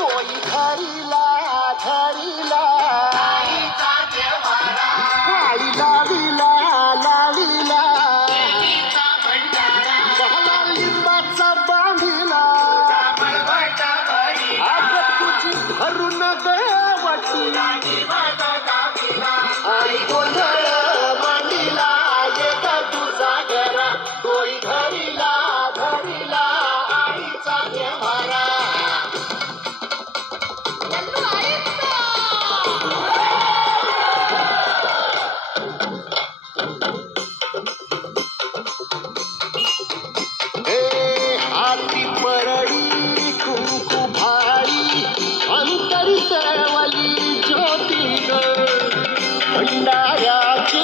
तोई घरीला घरीला आईचा देवारा वाळी लावीला लावीला देवीचा भंडारा मला लिंबाचा बांधिला बळवटा भरीला अग तुझी भरून गवटी राणी माझा गावीला आई गोंधळ मांडीला येत तुझा घरा तोई घरीला घरीला आईचा देवारा हाती परडी कुंकू भाळी अंतरी तळवली ज्योती ग भंडाऱ्याची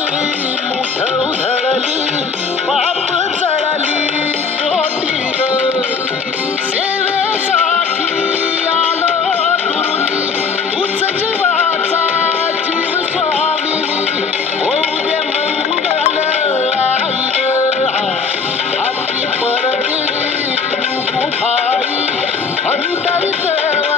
मुठ उधळली पाप जळली ज्योती ग सेवेसाठी आलो दुरुनी तूच जीवाचा जीव स्वामी होऊ दे मंगल आई ग हाती परडी कुंकू भाळी अंतरी तळवली